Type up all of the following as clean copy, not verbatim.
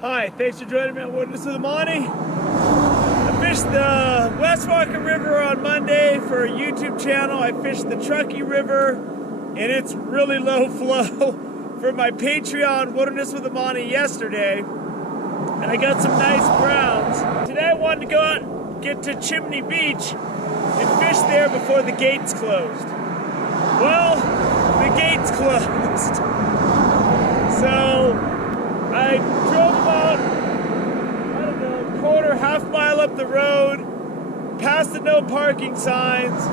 Hi, thanks for joining me on Wilderness of the Monty. I fished the West Walker River on Monday for a YouTube channel. I fished the Truckee River, and it's really low flow for my Patreon Wilderness with the Monty yesterday. And I got some nice browns. Today I wanted to go out and get to Chimney Beach and fish there before the gates closed. Well, the gates closed. So I drove about, a quarter, half mile up the road, past the no parking signs,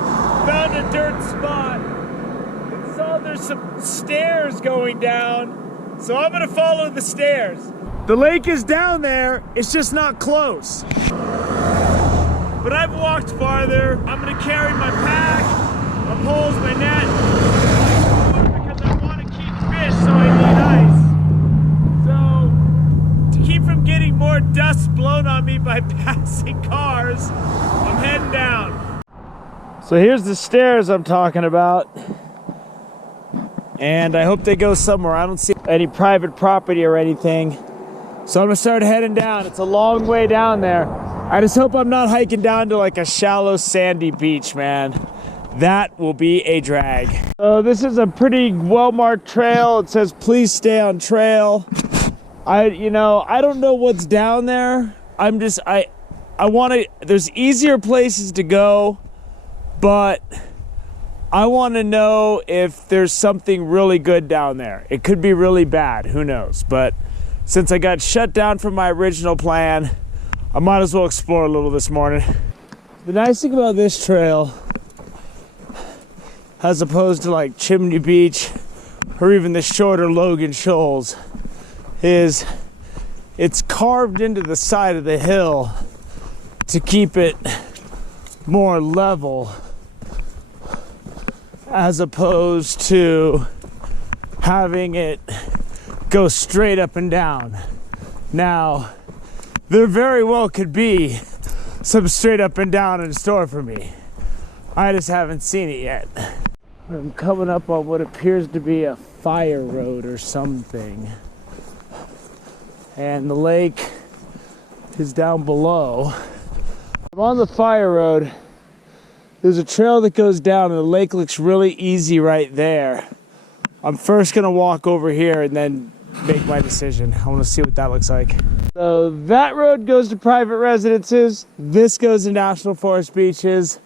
found a dirt spot, and saw there's some stairs going down, so I'm gonna follow the stairs. The lake is down there, it's just not close. But I've walked farther. I'm gonna carry my pack, my poles, my net, because I want to keep fish, so I need ice. From getting more dust blown on me by passing cars, I'm heading down. So here's the stairs I'm talking about, and I hope they go somewhere. I don't see any private property or anything, so I'm gonna start heading down. It's a long way down there. I just hope I'm not hiking down to like a shallow sandy beach, man. That will be a drag. So this is a pretty well-marked trail. It says please stay on trail. I don't know what's down there. I want to, there's easier places to go, but I want to know if there's something really good down there. It could be really bad, who knows? But since I got shut down from my original plan, I might as well explore a little this morning. The nice thing about this trail, as opposed to like Chimney Beach or even the shorter Logan Shoals, is it's carved into the side of the hill to keep it more level, as opposed to having it go straight up and down. Now, there very well could be some straight up and down in store for me. I just haven't seen it yet. I'm coming up on what appears to be a fire road or something. And the lake is down below. I'm on the fire road. There's a trail that goes down and the lake looks really easy right there. I'm first gonna walk over here and then make my decision. I wanna see what that looks like. So that road goes to private residences. This goes to National Forest beaches.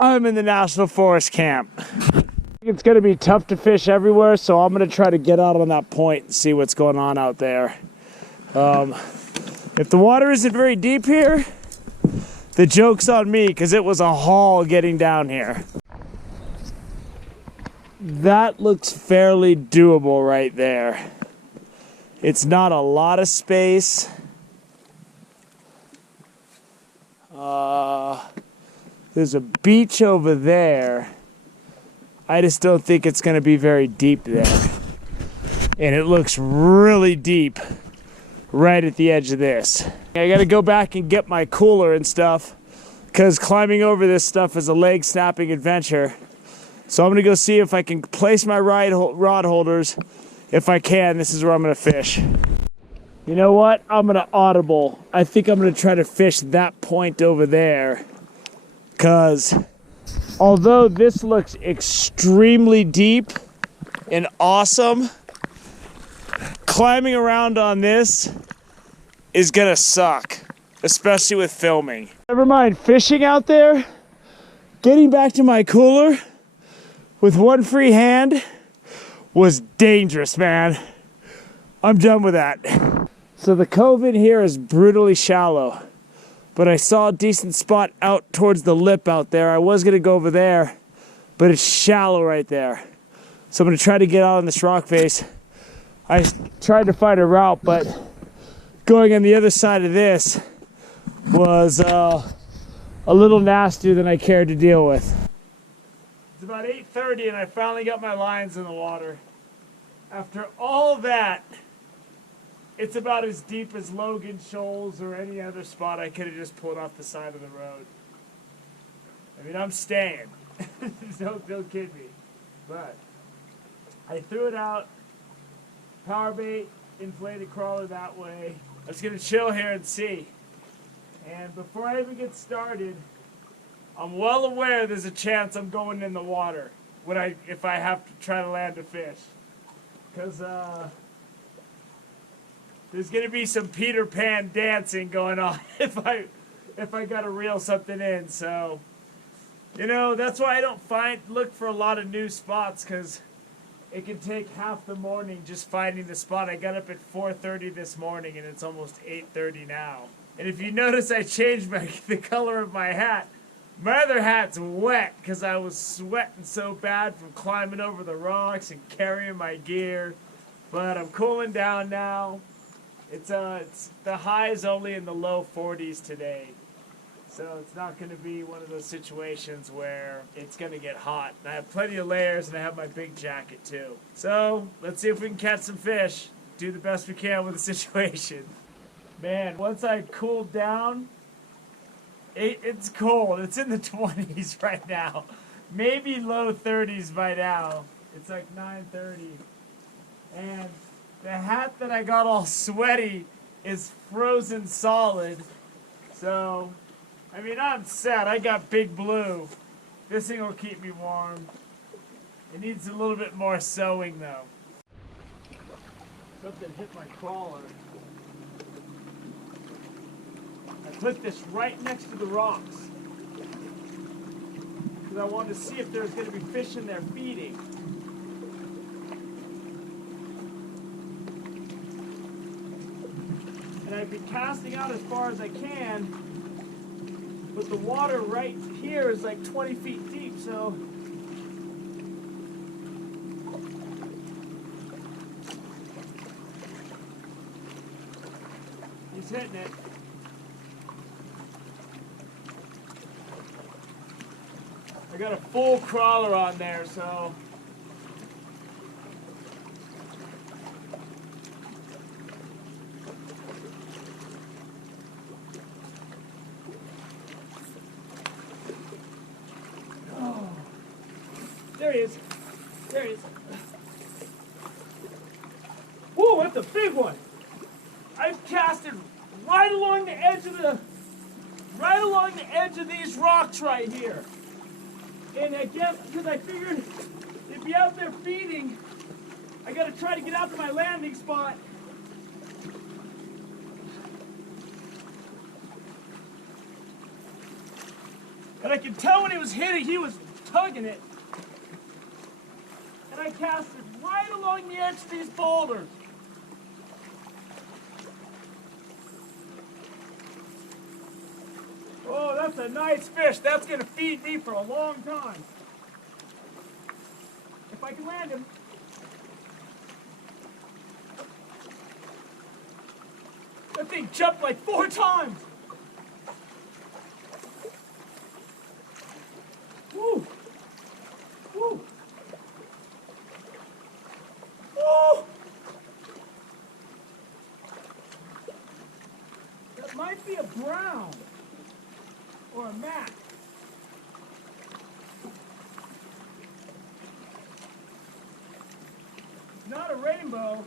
I'm in the National Forest camp. It's gonna be tough to fish everywhere, so I'm gonna try to get out on that point and see what's going on out there. If the water isn't very deep here, the joke's on me, because it was a haul getting down here. That looks fairly doable right there. It's not a lot of space. There's a beach over there. I just don't think it's going to be very deep there. And it looks really deep right at the edge of this. I got to go back and get my cooler and stuff, because climbing over this stuff is a leg snapping adventure. So I'm going to go see if I can place my rod holders. If I can, this is where I'm going to fish. You know what? I'm going to audible. I think I'm going to try to fish that point over there, because although this looks extremely deep and awesome, climbing around on this is gonna suck, especially with filming. Never mind fishing out there, getting back to my cooler with one free hand was dangerous, man. I'm done with that. So the cove in here is brutally shallow, but I saw a decent spot out towards the lip out there. I was gonna go over there, but it's shallow right there. So I'm gonna try to get out on this rock face. I tried to find a route, but going on the other side of this was a little nastier than I cared to deal with. It's about 8:30 and I finally got my lines in the water. After all that, it's about as deep as Logan Shoals or any other spot I could have just pulled off the side of the road. I mean, I'm staying. Don't kid me. But I threw it out, power bait, inflated crawler that way. I was gonna chill here and see. And before I even get started, I'm well aware there's a chance I'm going in the water if I have to try to land a fish. Because there's gonna be some Peter Pan dancing going on if I gotta reel something in. So, you know, that's why I don't look for a lot of new spots, because it can take half the morning just finding the spot. I got up at 4:30 this morning and it's almost 8:30 now. And if you notice, I changed the color of my hat. My other hat's wet because I was sweating so bad from climbing over the rocks and carrying my gear. But I'm cooling down now. It's the high is only in the low 40s today. So it's not going to be one of those situations where it's going to get hot. And I have plenty of layers and I have my big jacket too. So let's see if we can catch some fish. Do the best we can with the situation. Man, once I cooled down, it's cold. It's in the 20s right now. Maybe low 30s by now. It's like 9:30. And the hat that I got all sweaty is frozen solid. So, I mean, I'm set. I got Big Blue. This thing will keep me warm. It needs a little bit more sewing though. Something hit my crawler. I put this right next to the rocks because I wanted to see if there's going to be fish in there feeding. And I've been casting out as far as I can, but the water right here is like 20 feet deep, so he's hitting it. I got a full crawler on there, so oh. There he is. There he is. Whoa, that's a big one. I've casted right along the edge of these rocks right here. And I guess because I figured it'd be out there feeding, I gotta try to get out to my landing spot. And I could tell when he was hitting, he was tugging it. And I cast it right along the edge of these boulders. Oh, that's a nice fish. That's going to feed me for a long time. If I can land him. That thing jumped like 4 times. Woo. Woo. Woo. That might be a brown. Or a mat. Not a rainbow.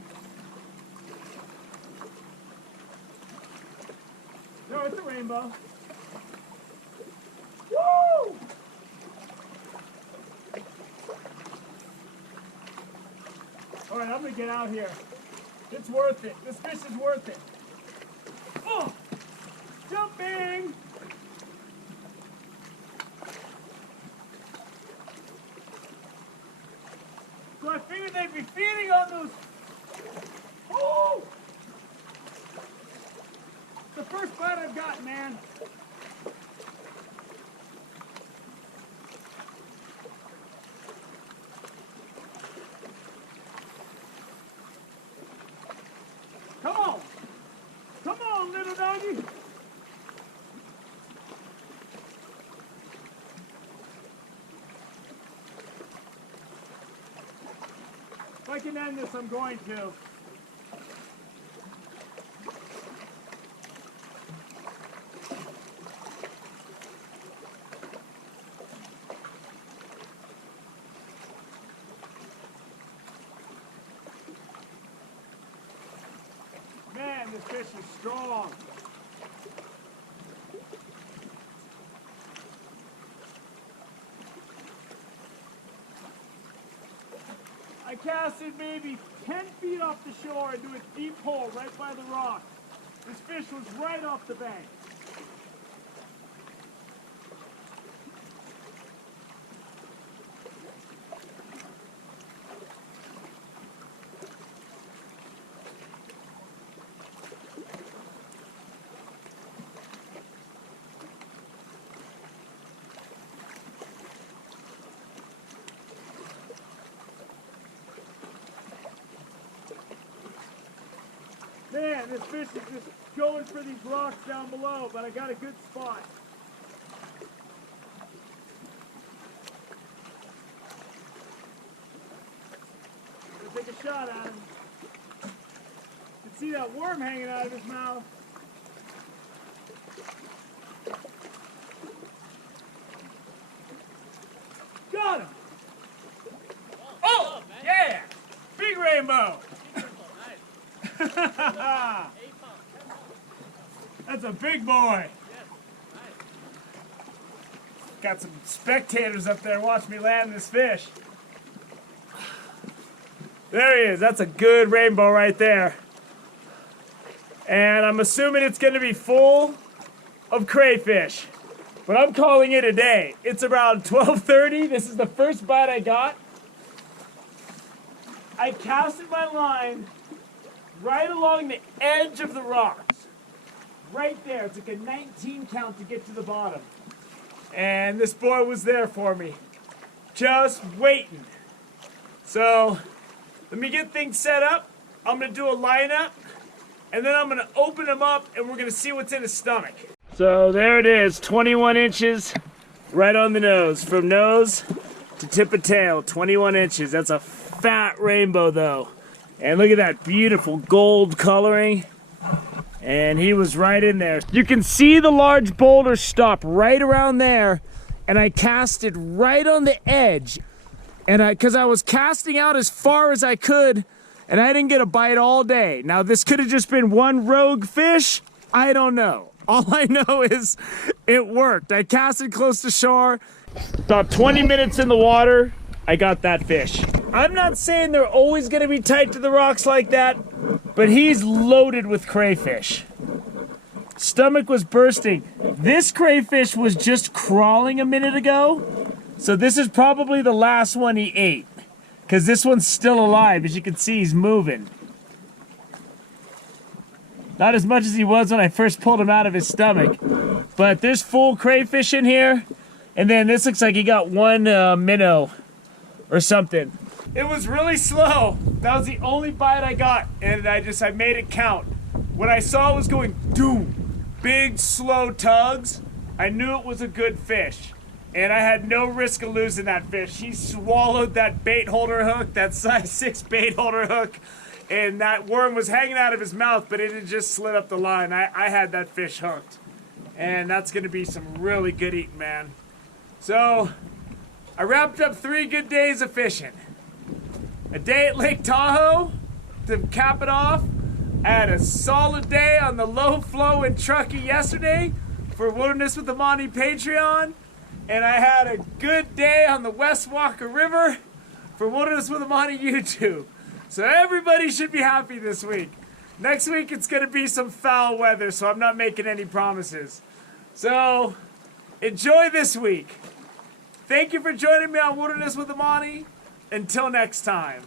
No, it's a rainbow. Woo! All right, I'm gonna get out here. It's worth it. This fish is worth it. Oh! Jumping! So I figured they'd be feeding on those. Oh! The first bite I've got, man. Come on. Come on, little doggy. If I can end this, I'm going to. this fish is strong. I casted maybe 10 feet off the shore into a deep hole right by the rock. This fish was right off the bank. Man, this fish is just going for these rocks down below, but I got a good spot. I'm gonna take a shot at him. You can see that worm hanging out of his mouth. Got him! Oh, yeah! Big rainbow! That's a big boy. Got some spectators up there watching me land this fish. There he is. That's a good rainbow right there. And I'm assuming it's going to be full of crayfish. But I'm calling it a day. It's around 12:30. This is the first bite I got. I casted my line right along the edge of the rocks. Right there. It's like a 19 count to get to the bottom. And this boy was there for me. Just waiting. So, let me get things set up. I'm going to do a lineup. And then I'm going to open him up and we're going to see what's in his stomach. So there it is. 21 inches right on the nose. From nose to tip of tail. 21 inches. That's a fat rainbow though. And look at that beautiful gold coloring. And he was right in there. You can see the large boulder stop right around there. And I casted right on the edge. And because I was casting out as far as I could. And I didn't get a bite all day. Now this could have just been one rogue fish. I don't know. All I know is it worked. I casted close to shore. About 20 minutes in the water, I got that fish. I'm not saying they're always gonna be tight to the rocks like that, but he's loaded with crayfish. Stomach was bursting. This crayfish was just crawling a minute ago, so this is probably the last one he ate, because this one's still alive. As you can see, he's moving. Not as much as he was when I first pulled him out of his stomach, but there's full crayfish in here, and then this looks like he got one minnow or something. It was really slow. That was the only bite I got, and I made it count. When I saw it was going doom, big slow tugs, I knew it was a good fish, and I had no risk of losing that fish. He swallowed that bait holder hook, that size 6 bait holder hook, and that worm was hanging out of his mouth, but it had just slid up the line. I had that fish hooked, and that's gonna be some really good eating, man. So I wrapped up 3 good days of fishing. A day at Lake Tahoe to cap it off. I had a solid day on the low flow in Truckee yesterday for Wilderness with the Monty Patreon. And I had a good day on the West Walker River for Wilderness with the Monty YouTube. So everybody should be happy this week. Next week it's gonna be some foul weather, so I'm not making any promises. So enjoy this week. Thank you for joining me on Wilderness with the Monty. Until next time.